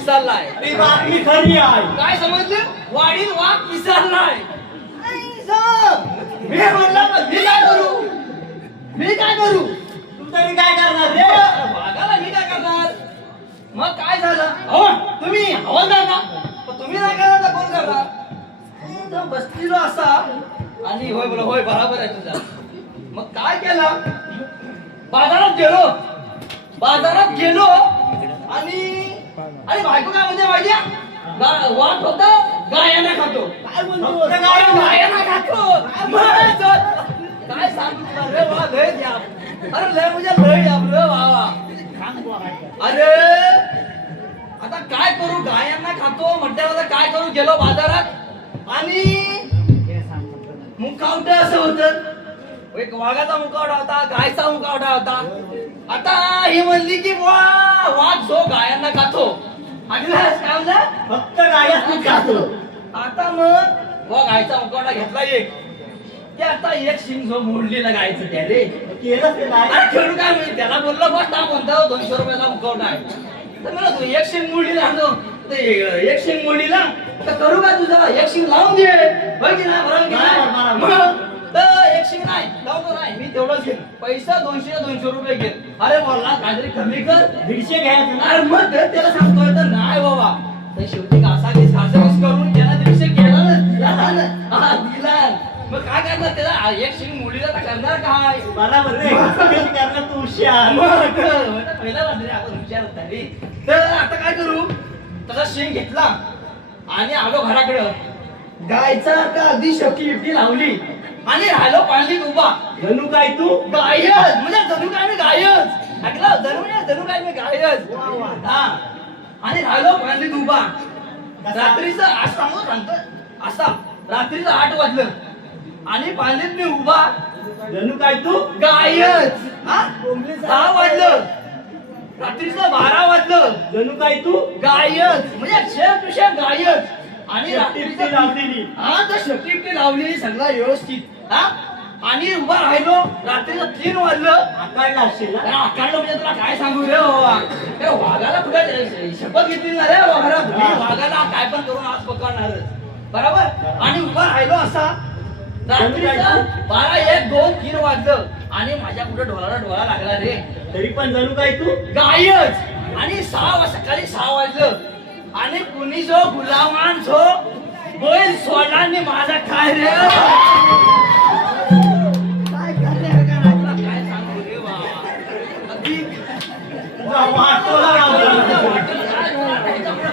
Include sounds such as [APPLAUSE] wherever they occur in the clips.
पिसारलाय ती बातमी खरी आहे. काय समजलं? वाडीत वाघ जा. मी म्हणला ना, मी काय करू? मी काय करू? तुमचं मी काय करणार रे? वाघाला मी काय करणार? मग काय झालं? हो तुम्ही हवालदार ना पण तुम्ही नाही करणार तर कोण करणार? बसलेलो असा आणि होय बोला होय बरोबर आहे तुझा. मग काय केलं? बाजारात गेलो. बाजारात गेलो आणि आणि बायको काय म्हणजे माहिती वाट होता गायाना खातो. काय फक्त गायाना खातो. काय सांगू तुला? रे वा लय द्या. अरे लय म्हणजे लय रे वा वा अरे आता काय करू? गायांना खातो म्हटल्यावर काय करू? गेलो बाजारात. आणि मुखावटा असं होत. एक वाघाचा मुखावटा होता गायचा मुखावटा होता. आता ही म्हणली की वाघ जो गायांना खातो. आणि काय म्हणलं? फक्त गायच तू खातो. आता मग वा गायचा मुखवटा घेतला एक. ते आता एक शिंग जो मोडलेला गायचं त्या रे. अरे खेळू काय म्हणजे त्याला बोललो बस टाक म्हणतो दोनशे रुपयाचा मुखवटा आहे. तर मला तू एक शिंग मोडीला आणतो. एक शिंग मोडीला तर करू का तुझा एक शिंग लावून दे. होय की नाही? बरोबर नाही. शिंग नाही मी तेवढंच घेईन. पैसा दोनशे दोनशे रुपये घेईन. अरे बोलला काहीतरी कमी कर. दीडशे घ्यायचं अरे मग त्याला सांगतोय तर नाही बाबा. तर शेवटी घासा घे घासाघीस करून त्याला दीडशे केला ना. दिला. मग काय करणार त्याला? एक शिंग मुलीला तर करणार काय? बरोबर रे. सगळं करणं तू हुशार. पहिला वाजले आपण विचार होता रे. तर आता काय करू? तसा शिंग घेतला. आणि आलो घराकडं. गायचा का अगदी शक्ती बिपटी लावली? आणि राहिलो पाळलीत उभा. जणू काय तू? गायच. म्हणजे जणू काय मी गायच. ऐकलं? जणू म्हणजे जणू काय मी गायच. हा. आणि राहिलो पाळलीत उभा. रात्रीचं आज सांगू सांगतो असा. रात्रीचं आठ वाजलं. आणि पाळलीत मी उभा. जणू काय तू? गायच. हा? दहा वाजलं. रात्रीचं बारा वाजलं. जणू काय तू? गायच. म्हणजे शेफ टू शेफ गायच. आणि शेपटी रात्रीचं लावलेली. हा तर शेपटी लावली सगळं व्यवस्थित. हा? आणि उभा राहिलो रात्रीचं तीन वाजलं. आकाळला असशील ना? अकांड म्हणजे तुला काय सांगू रे बाबा? ते वाघाला तुला शपथ घेतली ना रे वाघाला? वाघाला काय पण करून आज पकडणार बरोबर? आणि उभा राहिलो असा. रात्रीचं बारा एक दोन तीन वाजलं. आणि माझ्या कुठे डोळाला डोळा लागला रे? तरी पण जणू काय तू? गायच! आणि सहा सकाळी सहा वाजलं. आणि कुणी जो गुलामान जो बैल आणि माझा काय रे? काय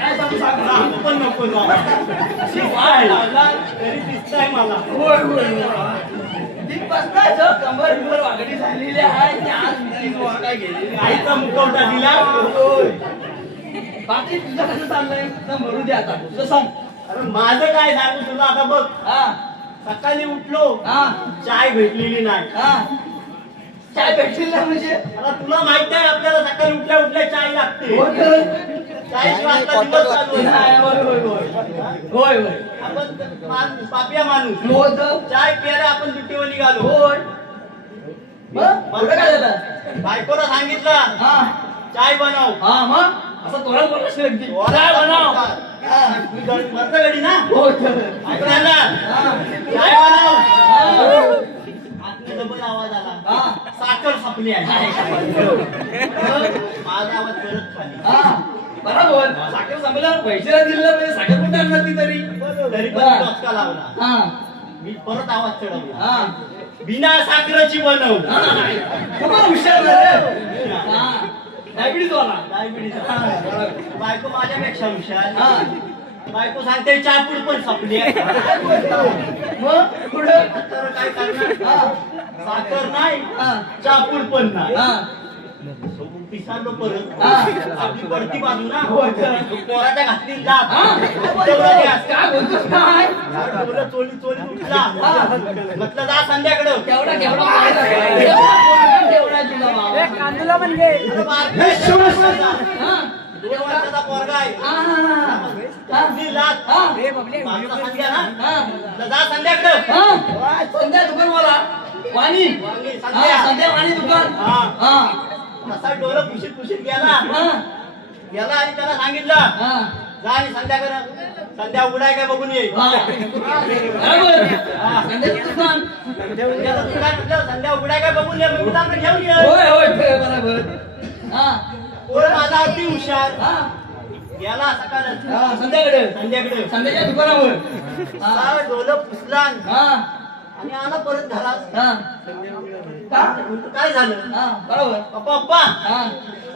काय सांगू पण नको लावला. तरी दिसतंय मला. होय होय तिथपासनं जो कंबर बिंबर वागडी झालेली आहे. आज दिला. होय. बाकी तुझं कसं चाललंय? तर मरू दे आता. तुझं सांग. अरे माझं काय सांगू तुला आता बघ. हा. सकाळी उठलो. हा. चाय भेटलेली नाही. हा. चाय भेटतील ना म्हणजे? आता तुला माहीत आहे आपल्याला सकाळी उठल्या उठल्या चाय लागते. होय आपला दिवस चालू. नाही, होय होय होय. होय होय. आपण माणूस पापिया माणूस. होत. चाय प्यायला आपण दुट्टीवर निघालो होय. मग? पुढं काय झालं? बायकोला सांगितलं. हा. चाय बनव. हा मग? असं तोरण बोललास की अगदी. काय बनाव? हा. मी गड- मरतं गडी ना? हा. चाय बनव? हा. आतमध्ये डबल आवाज आला. हा. साखर संपली आहे. माझा आवाज परत खाली. हा. बरोबर साखर संपल्यावर पैसे दिले म्हणजे साखर कुठे आणणार ती तरी? तरी पण हा. डोसका लावला. हा. मी परत आवाज चढवला. हा. बिना साखरेची बनव खूपच हुशार. हा. डायबिटीज वाला. डायबिटीस बायको माझ्यापेक्षा हुशार. हा. बायको सांगते चापूड पण संपली आहे. मग? पुढे तर काय करणार? हा. साखर नाही. हा. चापूड पण नाही. हा. पिसालो परत. हा. आपली वरती बाजू ना. पोराच्या घातली जात हा? बोलतोस काय मुलं चोली चोली उठला हा. म्हटलं जा संध्याकडं केवढा केवढा देवाचा हा. पोरगा आहे. हा, हा, हा. हा. ना. हा. हा. संध्या दुकान मला. वाणी हा. संध्या वाणी दुकान. हा. असा डोलं पुशीत पुशीत गेला. गेला आणि त्याला सांगितलं जा आणि संध्याकाळ संध्या उघडाय काय बघून ये. संध्या उघडाय काय बघून ये. घेऊन ये. बरोबर. हा. माझा अति हुशार. हा. गेला सकाळ संध्याकडे संध्याकडे संध्याच्या दुकानावर डोलं पुसला आणि आला परत घरात हा. काय झालं? हा बरोबर. पप्पा पप्पा. हा.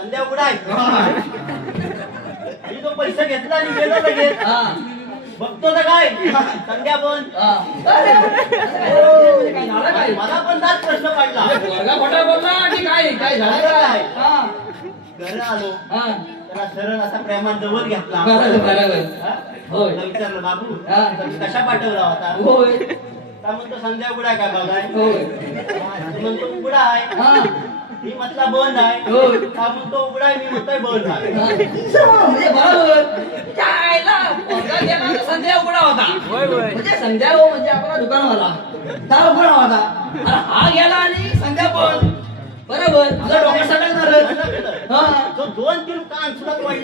संध्या उघडाय आणि तो पैसा घेतला आणि गेलो लगेच. हा. बघतो तर काय? संध्या पण. हा. मला पण दात प्रश्न पडला. खोटा बोलला की काय? काय झालं? काय? हा. घरी आलो. हा. त्याला सरळ असा प्रेमात जवळ घेतला. हा? विचारलं बाबू कशा पाठवला होता? होय का म्हणतो संध्या उघडा का बघाय होय म्हणतो उघडा आहे. हा. मी म्हटला बंद आहे. का म्हणतो उघडा आहे मी म्हणतोय बंद आहे. हा. म्हणजे बरोबर तर संध्या उघडा होता. म्हणजे संध्या हो म्हणजे आपला दुकानवाला. त्या उघडा होता. हा गेला आणि संध्या पण. बरोबर. तुझा डोकं हा. जो दोन तीन कान सुद्धा काय?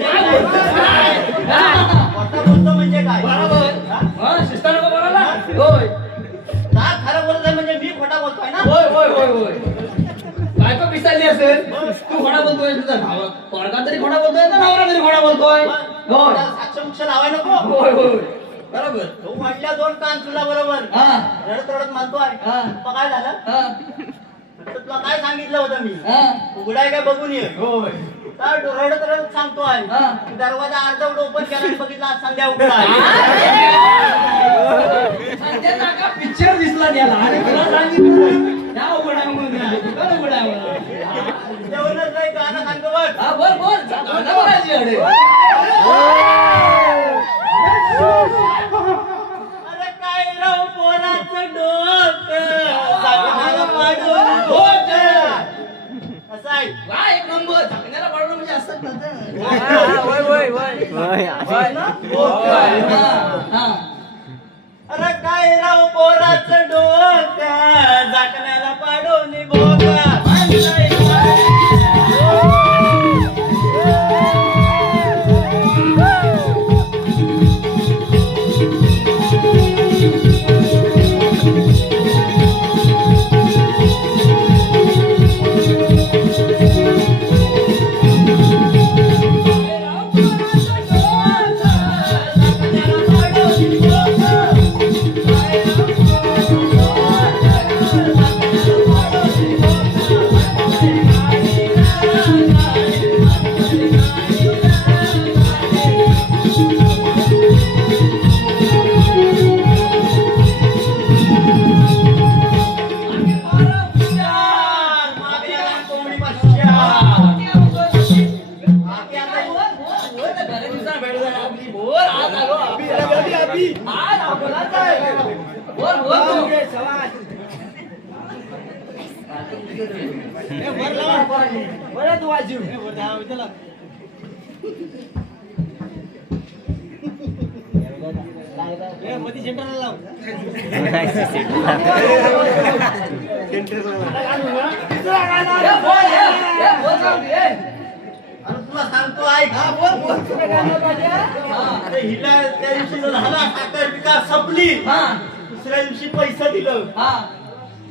हा. म्हणजे काय? बरोबर. हा? हा शिस्ता नको बोलायला होय. का खरं बोलत आहे म्हणजे मी खोटा बोलतोय ना? होय होय होय होय. बायको पिसाळली असेल तू खोडा बोलतोय तुझा भाव पोरगा तरी खोडा बोलतोय तर नवरा तरी खोडा बोलतोय. होय. त्याला साक्ष मुक्ष लावाय नको. होय होय. बरोबर. तो वाढल्या दोन कान तुला बरोबर. हा. रडत रडत म्हणतोय. पप्पा काय झालं? तुला काय सांगितलं होतं मी? हा. उघडाय काय बघून ये. होय. रडत रडत सांगतोय? हा. दरवाजा अर्धवट ओपन केला बघितला आज संध्या उघडा आहे. पिक्चर दिसला त्याला. आणि तुला सांगितलं त्या उघडा म्हणून उघडा जेवणच नाही गाणं सांगतो बघ. हा बोल बोल गाणं बोलायची अडे अरे काय राव पोराचं डोकं सांगणारा पाडून डोकं. असं आहे वा एक नंबर झाकण्याला पडलं म्हणजे असं करतं. हा, हा. अरे काय राव पोराचं डोकं? झाकण्याला पाडून बोल. तुला सांगतो ऐक हिला त्या दिवशी जो झाला साखर पिका संपली. दुसऱ्या दिवशी पैसा दिलं.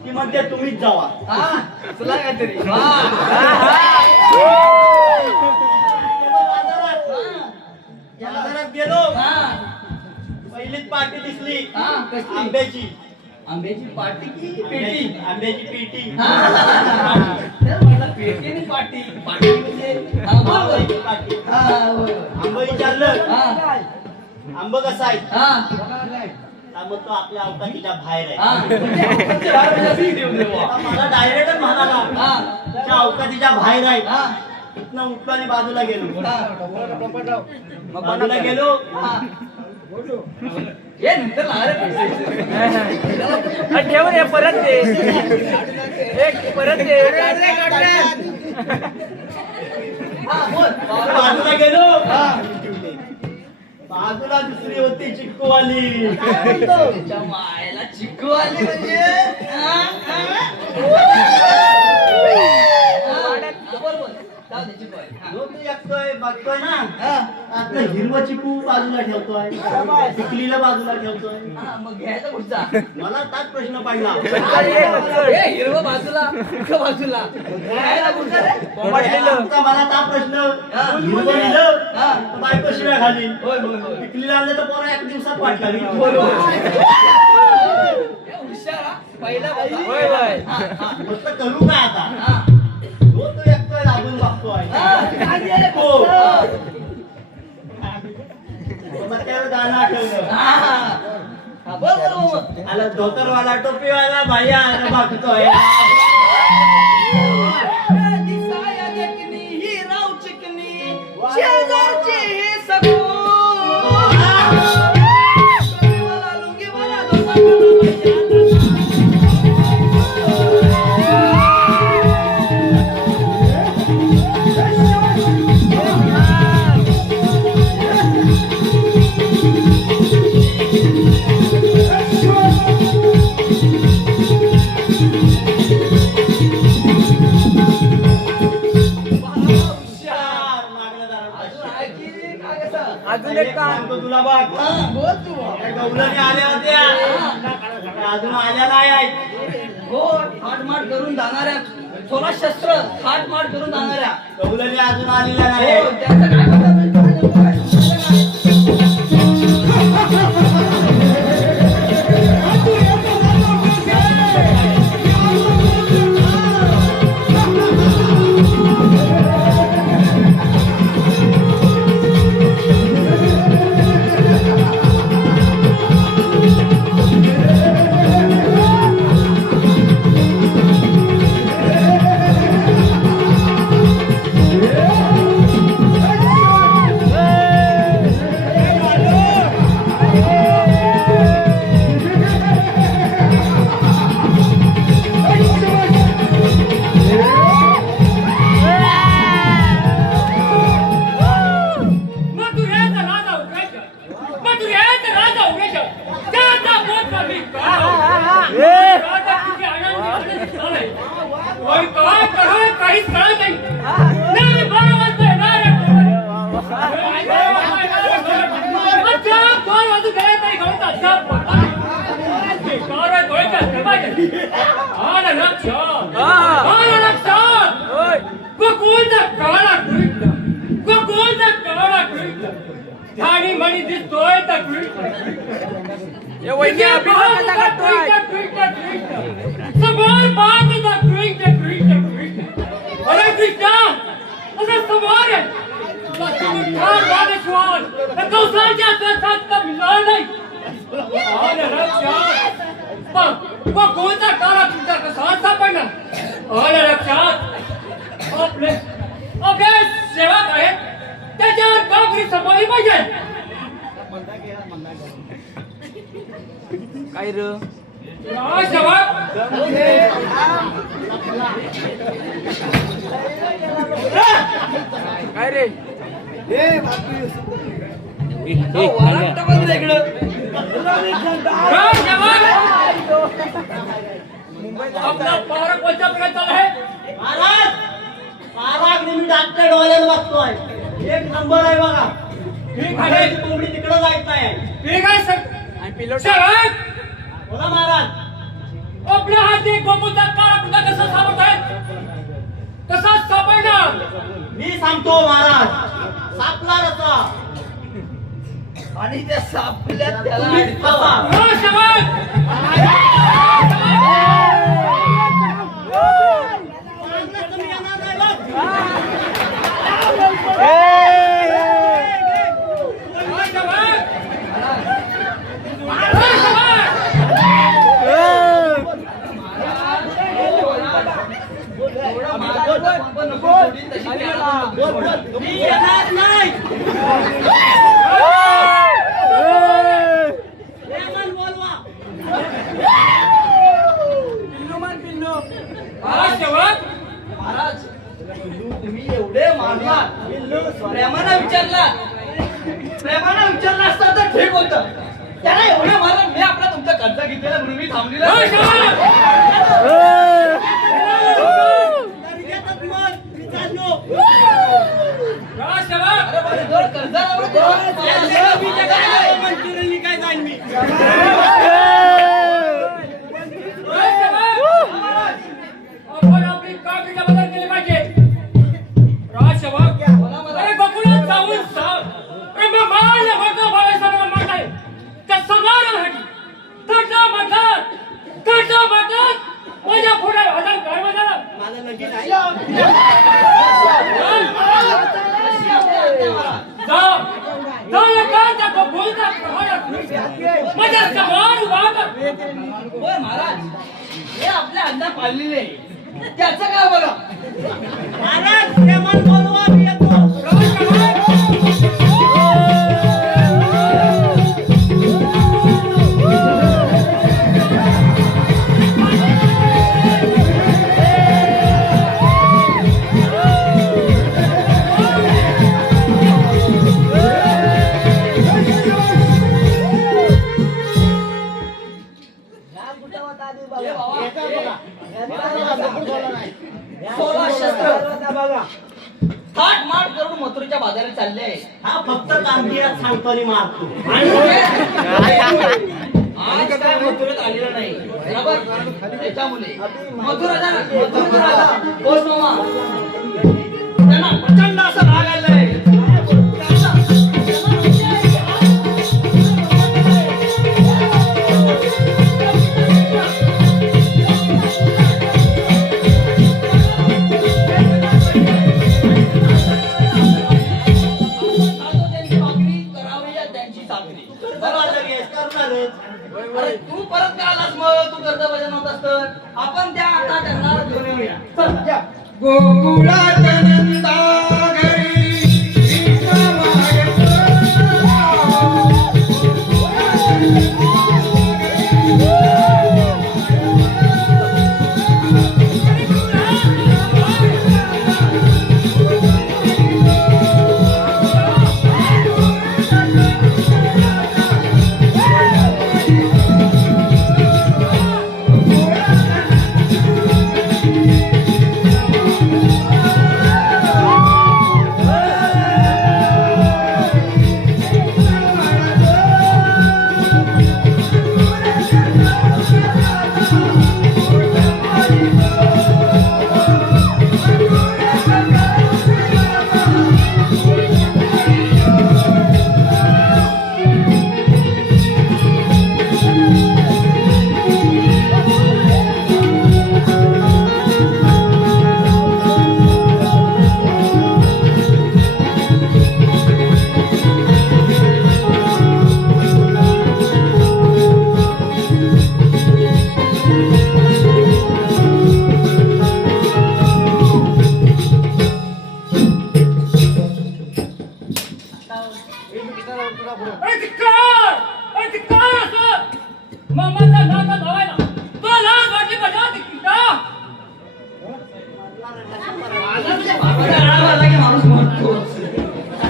की म्हणते तुम्हीच जावा. तुला काहीतरी. गेलो बाजारात बाजारात गेलो. पहिलीच पार्टी दिसली. हा, कसली? आंब्याची. आंब्याची पाटी की पेटी? आंब्याची पेटी. म्हटलं पेटी आणि पाटी. पाटी म्हणजे हा, बरोबर. आंब्याची पाटी. हा. आंब विचारलं. हा, आंब कसा आहे? हा, हा, मग तो आपल्या अवकाशीच्या बाहेर हा. आहे म्हणजे मला डायरेक्टच म्हणाला. हा, त्या अवकाशीच्या बाहेर आहे. हा, इथनं उठलो आणि बाजूला गेलो. हा. बाजूला गेलो. हा. ये नंतर. ठेवून ये परत दे एक परत दे हा. बाजूला गेलो. हा. बाजूला दुसरी होती चिक्कूवाली मायला चिक्कूवाली म्हणजे? बरोबर जाऊ दे चिपळ हा. जो तू एकटोय बघतोय ना हा. आपलं हिरवं चिकू बाजूला ठेवतोय. टिकलीला बाजूला ठेवतोय. हा, मग घ्यायचा पुढचा मला ताच प्रश्न पडला. [LAUGHS] हिरवं बाजूला बाजूला. मला ता प्रश्न. हा. हिरवं लिहिलं हा. तर बायको शिव्या खाली टिकलीला आणलं तर पोरा एक दिवसात वाटला हा. पहिला करू काय आता? हा. लागून बघतोय हा, काय दिलं? हो. हा. मग तुला बघ हा, तू. गवलणी आल्या होत्या? अजून आल्या नाही आहेत. हो थाटमाट करून जाणाऱ्या. सोळा शस्त्र थाटमाट करून जाणाऱ्या. गवलणी अजून आलेल्या नाही हो त्याचं काय तरी गवत अद्याप पोहोचला नाही. काय गोकुळचा काळा हे अभिनय कसा आहे. नाही. आलं लक्षात. आपले आपले सेवक आहेत त्याच्यावर कामगिरी संभाळली पाहिजे काय र हा, काय रे हो, इकडं. आपला पारा कोणत्या प्रकारे चालू आहे महाराज मी बघतोय एक नंबर आहे बघा ठीक आहे कोंबडी तिकडे नाही ठीक आहे सर आणि बोला महाराज आपल्या हाती गोमुचा काळा कुठं कसं सापडत आहे कसा सापडणार मी सांगतो महाराज सापला रचा आणि त्या सापल्यात त्याला तुम्हीच फसा. हा, रित्याला पूर्वी थांबलेला कर्जा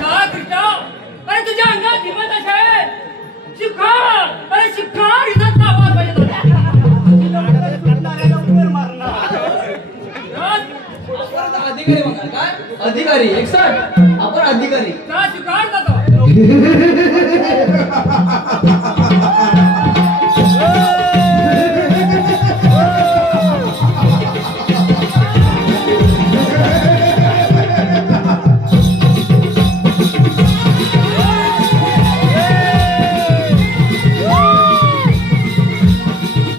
अरे तुझ्या अंगात हिमत असेल शिकार अरे शिकार हिचाच अधिकारी म्हणाल काय अधिकारी एक्सट आपण अधिकारी. शिकार जातो? [LAUGHS]